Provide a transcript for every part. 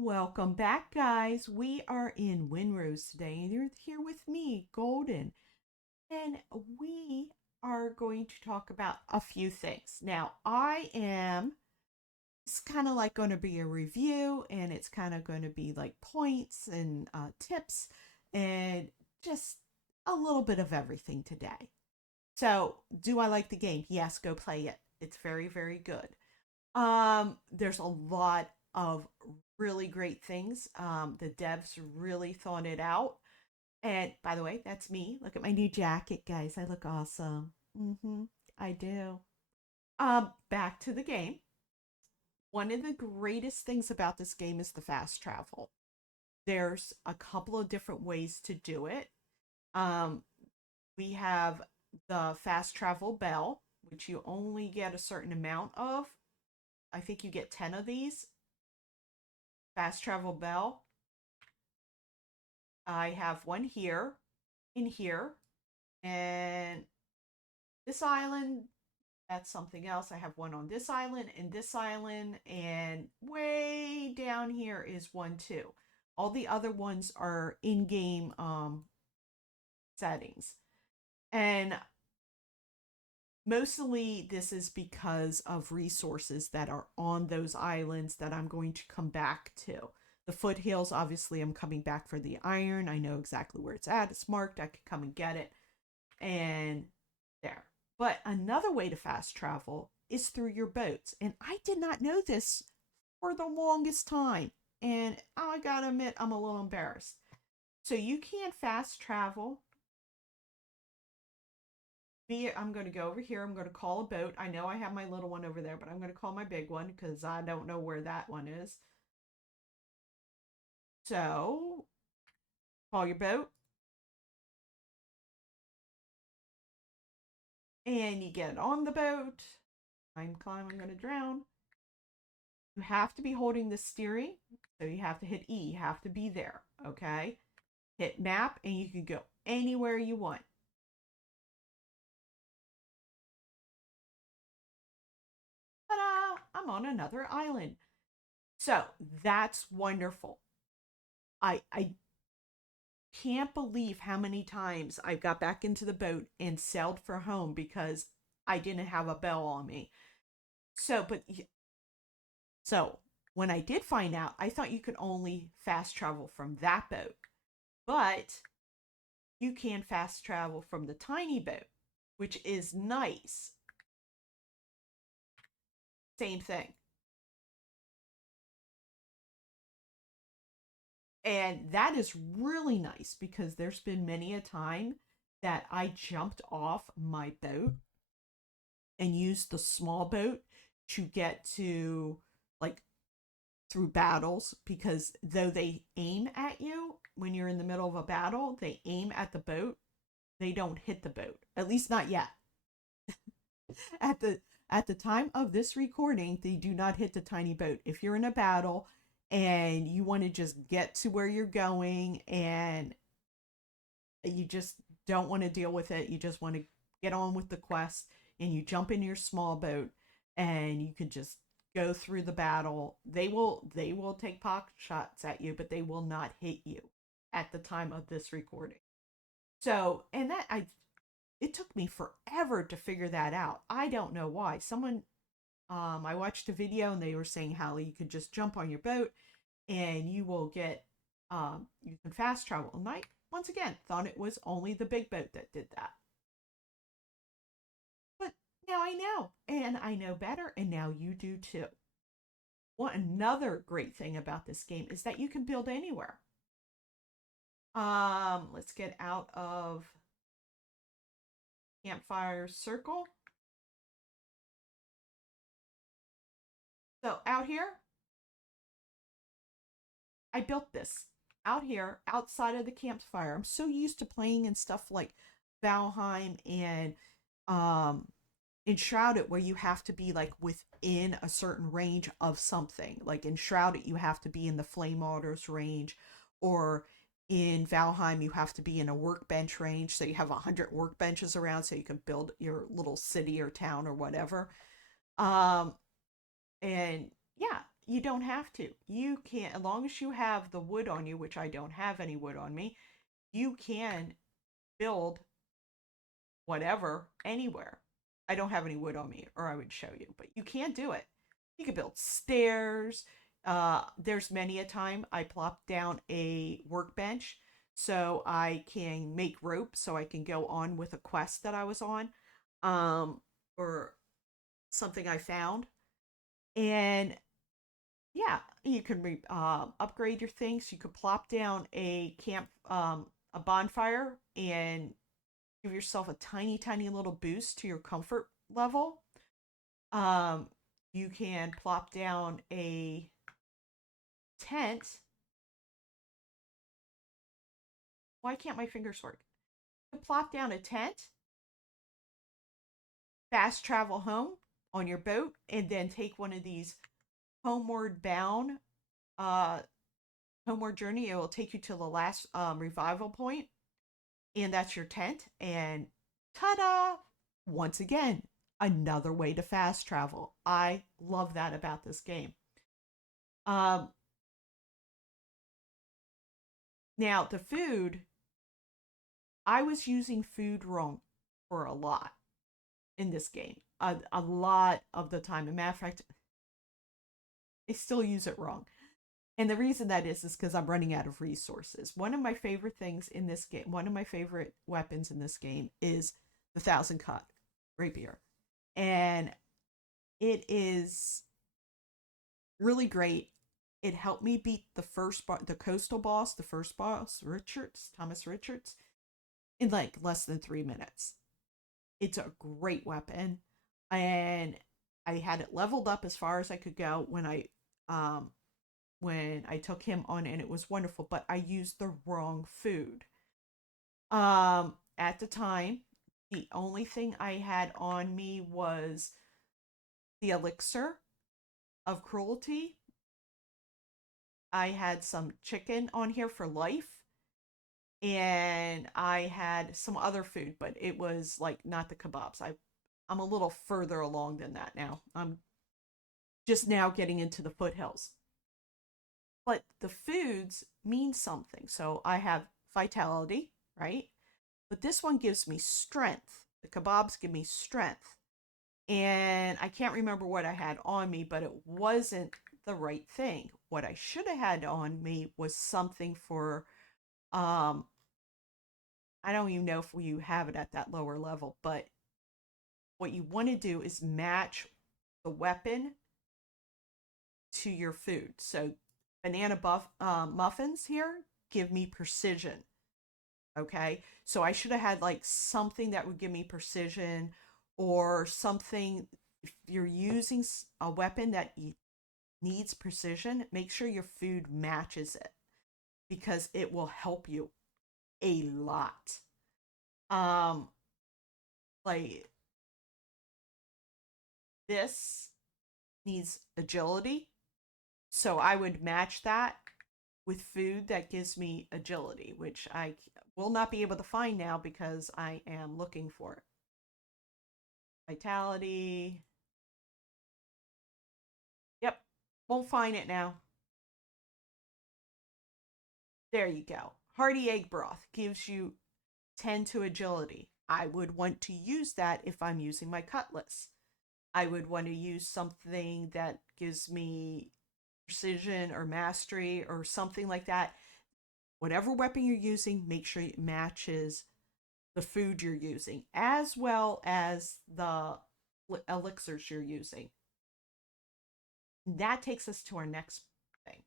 Welcome back, guys. We are in Windrose today, and you're here with me, Golden. And we are going to talk about a few things. Now, it's kind of like going to be a review, and it's kind of going to be like points and tips and just a little bit of everything today. So, do I like the game? Yes, go play it. It's very, very good. There's a lot of really great things. The devs really thought it out. And by the way, that's me. Look at my new jacket, guys. I look awesome. I do. Back to the game. One of the greatest things about this game is the fast travel. There's a couple of different ways to do it. Um, we have the fast travel bell, which you only get a certain amount of. I think you get 10 of these. Fast travel bell. I have one here, in here, and this island, that's something else. I have one on this island and this island, and way down here is one too. All the other ones are in-game settings. And mostly this is because of resources that are on those islands that I'm going to come back to. The foothills, obviously, I'm coming back for the iron. I know exactly where it's at. It's marked. I could come and get it. And there. But another way to fast travel is through your boats. And I did not know this for the longest time. And I gotta admit, I'm a little embarrassed. So you can fast travel. I'm going to go over here. I'm going to call a boat. I know I have my little one over there, but I'm going to call my big one because I don't know where that one is. So call your boat and you get on the boat. I'm going to drown. You have to be holding the steering. So you have to hit E. You have to be there. Okay. Hit map and you can go anywhere you want. Ta-da! I'm on another island. So that's wonderful. I can't believe how many times I got back into the boat and sailed for home because I didn't have a bell on me. So, but so when I did find out, I thought you could only fast travel from that boat, but you can fast travel from the tiny boat, which is nice. Same thing. And that is really nice because there's been many a time that I jumped off my boat and used the small boat to get to like through battles because though they aim at you when you're in the middle of a battle, they aim at the boat. They don't hit the boat. At least not yet. At the time of this recording, they do not hit the tiny boat. If you're in a battle and you want to just get to where you're going and you just don't want to deal with it, you just want to get on with the quest and you jump in your small boat and you can just go through the battle. They will take pot shots at you, but they will not hit you at the time of this recording. So, and that it took me forever to figure that out. I don't know why. I watched a video and they were saying how you could just jump on your boat and you will get you can fast travel. And I once again thought it was only the big boat that did that. But now I know, and I know better, and now you do too. One another great thing about this game is that you can build anywhere. Let's get out of campfire circle. So out here, I built this out here outside of the campfire. I'm so used to playing in stuff like Valheim and um Enshrouded where you have to be like within a certain range of something. Like in Shrouded, you have to be in the Flame Altars range, or in Valheim, you have to be in a workbench range. So you have 100 workbenches around so you can build your little city or town or whatever. Um, and yeah, you don't have to. You can, as long as you have the wood on you, which I don't have any wood on me, you can build whatever anywhere. I don't have any wood on me, or I would show you, but you can do it. You can build stairs. There's many a time I plop down a workbench so I can make rope so I can go on with a quest that I was on, or something I found. And yeah, you can upgrade your things. You could plop down a bonfire, and give yourself a tiny, tiny little boost to your comfort level. Um, you can plop down a tent. Why can't my fingers work? You can plop down a tent, fast travel home on your boat, and then take one of these homeward bound uh homeward journey. It will take you to the last revival point, and that's your tent. And ta-da! Once again, another way to fast travel. I love that about this game. Um, Now the food, I was using food wrong for a lot in this game. A lot of the time. As a matter of fact, I still use it wrong. And the reason that is because I'm running out of resources. One of my favorite things in this game, one of my favorite weapons in this game is the thousand cut rapier. And it is really great. It helped me beat the coastal boss, the first boss, Thomas Richards, in like less than 3 minutes. It's a great weapon, and I had it leveled up as far as I could go um when I took him on, and it was wonderful. But I used the wrong food. At the time, the only thing I had on me was the elixir of cruelty. I had some chicken on here for life, and I had some other food, but it was like not the kebabs. I'm a little further along than that now. I'm just now getting into the foothills. But the foods mean something. So I have vitality, right? But this one gives me strength. The kebabs give me strength. And I can't remember what I had on me, but it wasn't the right thing. What I should have had on me was something for um I don't even know if you have it at that lower level, but what you want to do is match the weapon to your food. So banana muffins here give me precision. Okay, so I should have had like something that would give me precision, or something. If you're using a weapon that needs precision, make sure your food matches it, because it will help you a lot. Um, like this needs agility, so I would match that with food that gives me agility, which I will not be able to find now because I am looking for it. Vitality. Yep, won't find it now. There you go. Hearty egg broth gives you 10 to agility. I would want to use that if I'm using my cutlass. I would want to use something that gives me precision or mastery or something like that. Whatever weapon you're using, make sure it matches the food you're using, as well as the elixirs you're using. That takes us to our next thing,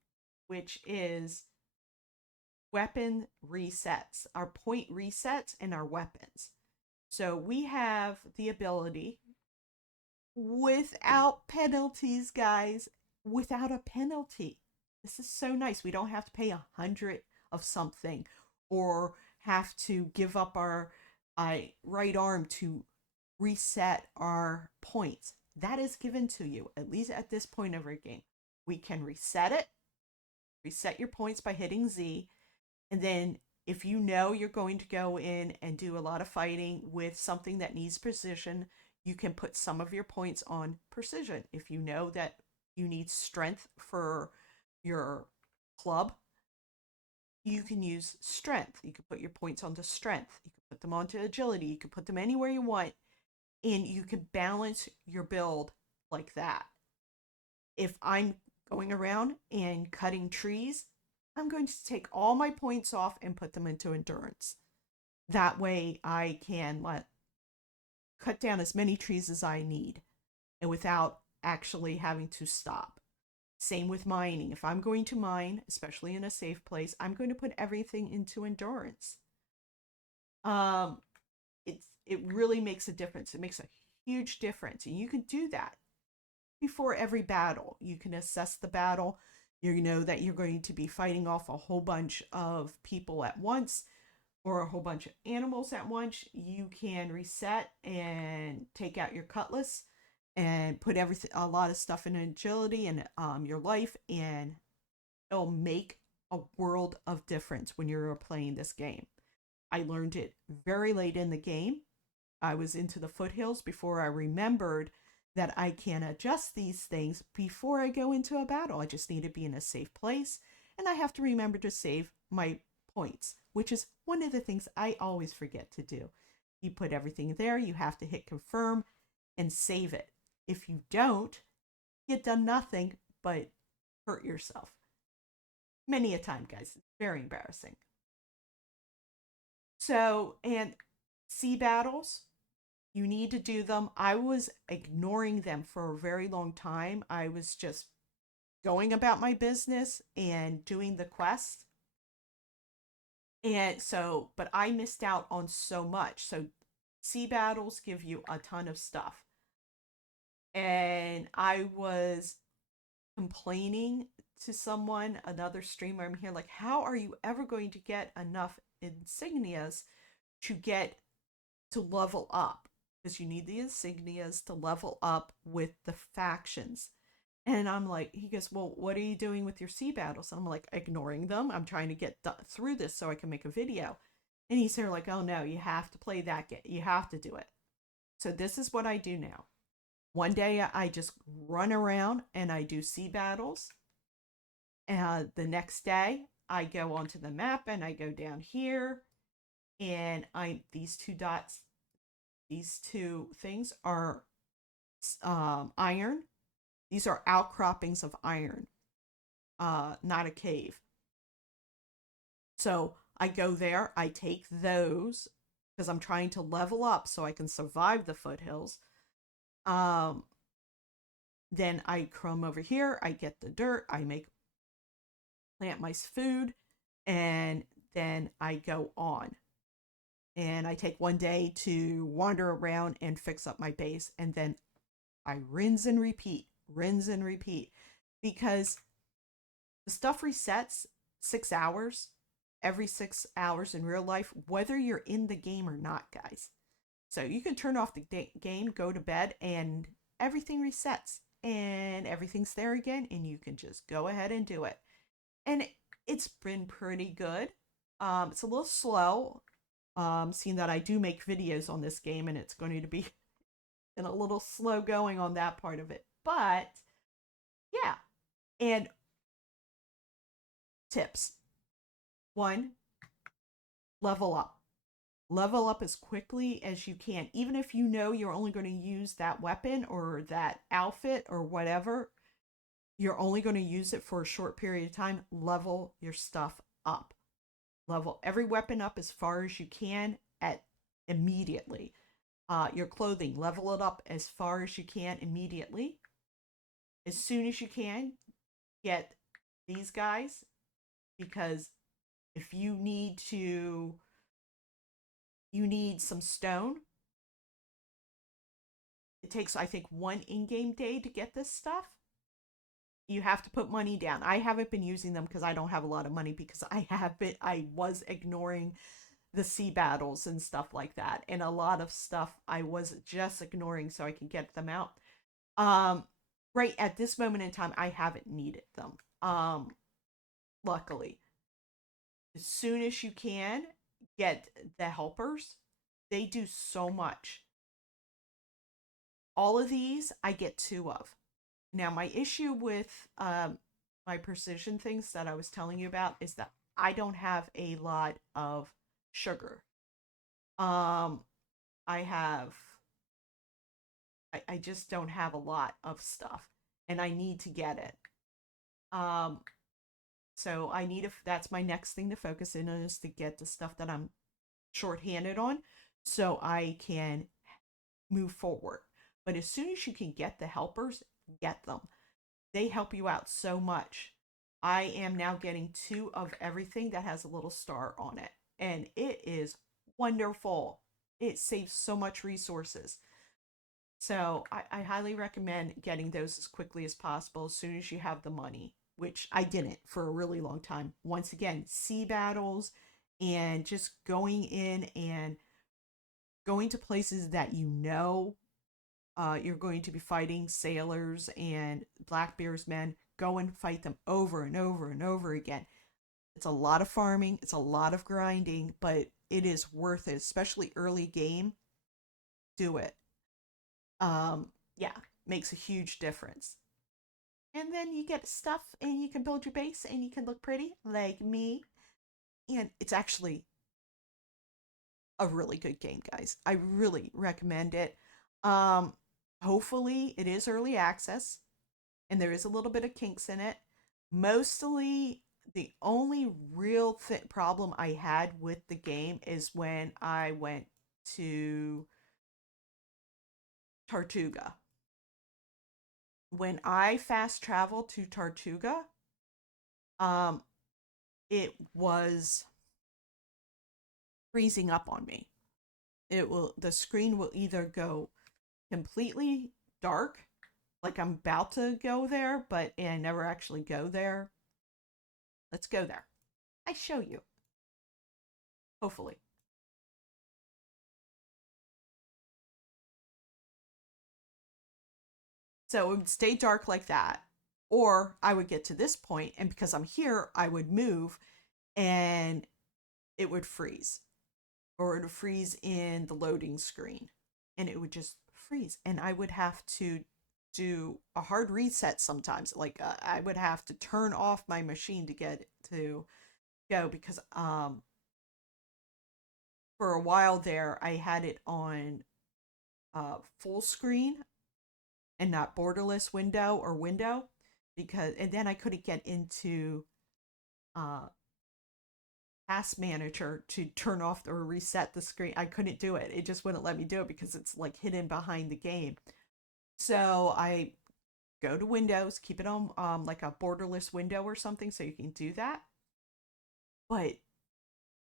which is weapon resets, our point resets, and our weapons. So we have the ability, without penalties, guys, without a penalty. This is so nice. We don't have to pay 100 of something, or have to give up our right arm to reset our points. That is given to you, at least at this point of our game. We can reset your points by hitting Z, and then if you know you're going to go in and do a lot of fighting with something that needs precision, you can put some of your points on precision. If you know that you need strength for your club, you can use strength. You can put your points onto strength. You can put them onto agility. You can put them anywhere you want, and you can balance your build like that. If I'm going around and cutting trees, I'm going to take all my points off and put them into endurance. That way I can cut down as many trees as I need and without actually having to stop. Same with mining. If I'm going to mine, especially in a safe place, I'm going to put everything into endurance. Um, it really makes a difference. It makes a huge difference, and you can do that before every battle. You can assess the battle. You know that you're going to be fighting off a whole bunch of people at once or a whole bunch of animals at once. You can reset and take out your cutlass and put everything, a lot of stuff in agility and your life, and it'll make a world of difference when you're playing this game. I learned it very late in the game. I was into the foothills before I remembered that I can adjust these things before I go into a battle. I just need to be in a safe place, and I have to remember to save my points, which is one of the things I always forget to do. You put everything there, you have to hit confirm and save it. If you don't, you've done nothing but hurt yourself. Many a time, guys. It's very embarrassing. So, and sea battles, you need to do them. I was ignoring them for a very long time. I was just going about my business and doing the quest. And so, but I missed out on so much. So, sea battles give you a ton of stuff. And I was complaining to someone, another streamer, I'm here like, how are you ever going to get enough insignias to get to level up? Because you need the insignias to level up with the factions. And I'm like, he goes, well, what are you doing with your sea battles? And I'm like, ignoring them. I'm trying to get through this so I can make a video. And he's there like, oh no, you have to play that game. You have to do it. So this is what I do now. One day I just run around and I do sea battles. And the next day I go onto the map and I go down here, and these two dots, these two things are iron. These are outcroppings of iron, not a cave. So I go there, I take those because I'm trying to level up so I can survive the foothills. Um, then I come over here, I get the dirt, I plant my food, and then I go on. And I take one day to wander around and fix up my base, and then I rinse and repeat, because the stuff resets 6 hours, every 6 hours in real life, whether you're in the game or not, guys. So you can turn off the game, go to bed, and everything resets and everything's there again, and you can just go ahead and do it. And it's been pretty good. It's a little slow, seeing that I do make videos on this game, and it's going to be in a little slow going on that part of it. But yeah, and tips. One, level up. Level up as quickly as you can. Even if you know you're only going to use that weapon or that outfit or whatever, you're only going to use it for a short period of time. Level your stuff up. Level every weapon up as far as you can at immediately. Your clothing, level it up as far as you can immediately. As soon as you can, get these guys, because if you need some stone. It takes, I think, one in-game day to get this stuff. You have to put money down. I haven't been using them because I don't have a lot of money, because I was ignoring the sea battles and stuff like that. And a lot of stuff I was just ignoring so I can get them out. Right at this moment in time, I haven't needed them. Luckily. As soon as you can, get the helpers. They do so much. All of these I get 2 of. Now, my issue with my precision things that I was telling you about is that I don't have a lot of sugar. Um, I have, I just don't have a lot of stuff, and I need to get it. Um, so I need a, that's my next thing to focus in on is to get the stuff that I'm shorthanded on so I can move forward. But as soon as you can get the helpers, get them. They help you out so much. I am now getting two of everything that has a little star on it, and it is wonderful. It saves so much resources. So I highly recommend getting those as quickly as possible as soon as you have the money, which I didn't for a really long time. Once again, sea battles and just going in and going to places that you know you're going to be fighting sailors and Blackbeard's men. Go and fight them over and over and over again. It's a lot of farming, it's a lot of grinding, but it is worth it, especially early game. Do it. Yeah, makes a huge difference. And then you get stuff and you can build your base and you can look pretty like me. And it's actually a really good game, guys. I really recommend it. Um, hopefully it is early access and there is a little bit of kinks in it. Mostly the only real problem I had with the game is when I went to Tortuga. When I fast traveled to Tortuga, um, it was freezing up on me. It will the screen will either go completely dark, like I'm about to go there, but I never actually go there. Let's go there. I show you, hopefully. So it would stay dark like that. Or I would get to this point, and because I'm here, I would move and it would freeze. Or it would freeze in the loading screen. And it would just freeze. And I would have to do a hard reset sometimes. Like I would have to turn off my machine to get it to go because for a while there I had it on full screen and not borderless window or window because and then I couldn't get into uh task manager to turn off or reset the screen. I couldn't do it. It just wouldn't let me do it because it's like hidden behind the game. So I go to Windows, keep it on like a borderless window or something so you can do that. But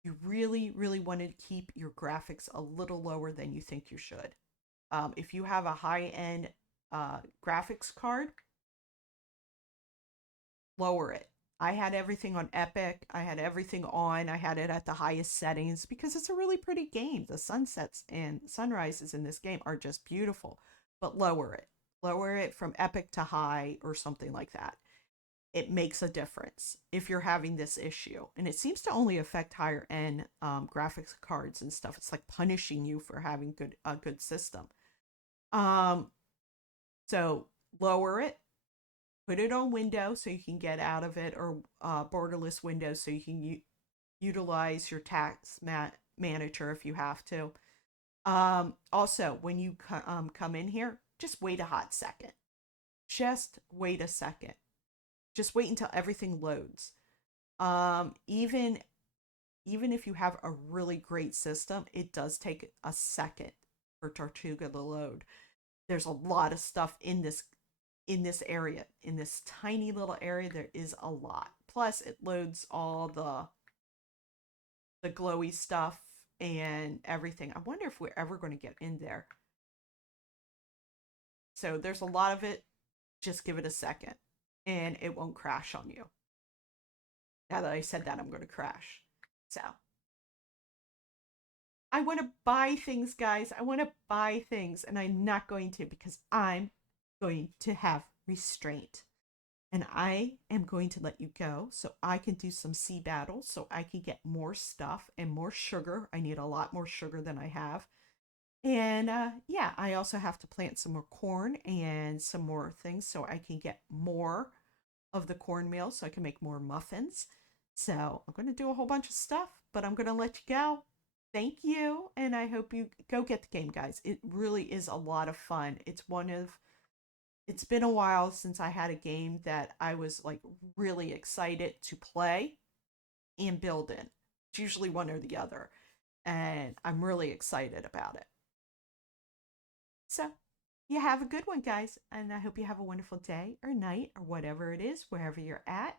you really, really want to keep your graphics a little lower than you think you should. If you have a high end graphics card, lower it. I had everything on Epic. I had everything on. I had it at the highest settings because it's a really pretty game. The sunsets and sunrises in this game are just beautiful. But lower it. Lower it from Epic to high or something like that. It makes a difference if you're having this issue. And it seems to only affect higher end graphics cards and stuff. It's like punishing you for having good a good system. Um, so lower it, put it on Windows so you can get out of it, or borderless Windows so you can utilize your manager if you have to. Also, when you come in here, just wait a hot second. Just wait a second. Just wait until everything loads. Even even if you have a really great system, it does take a second for Tortuga to load. There's a lot of stuff in this area. In this tiny little area, there is a lot. Plus, it loads all the glowy stuff and everything. I wonder if we're ever going to get in there. So there's a lot of it. Just give it a second, and it won't crash on you. Now that I said that, I'm going to crash. So I want to buy things, guys. I want to buy things, and I'm not going to because I'm going to have restraint. And I am going to let you go so I can do some sea battles so I can get more stuff and more sugar. I need a lot more sugar than I have. And yeah, I also have to plant some more corn and some more things so I can get more of the cornmeal so I can make more muffins. So I'm going to do a whole bunch of stuff, but I'm going to let you go. Thank you. And I hope you go get the game, guys. It really is a lot of fun. It's been a while since I had a game that I was like really excited to play and build in. It's usually one or the other. And I'm really excited about it. So, you have a good one, guys. And I hope you have a wonderful day or night or whatever it is, wherever you're at.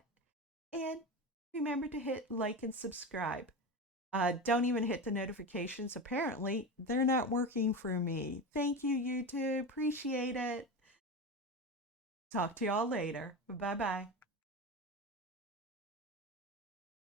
And remember to hit like and subscribe. Don't even hit the notifications. Apparently, they're not working for me. Thank you, YouTube. Appreciate it. Talk to y'all later. Bye bye.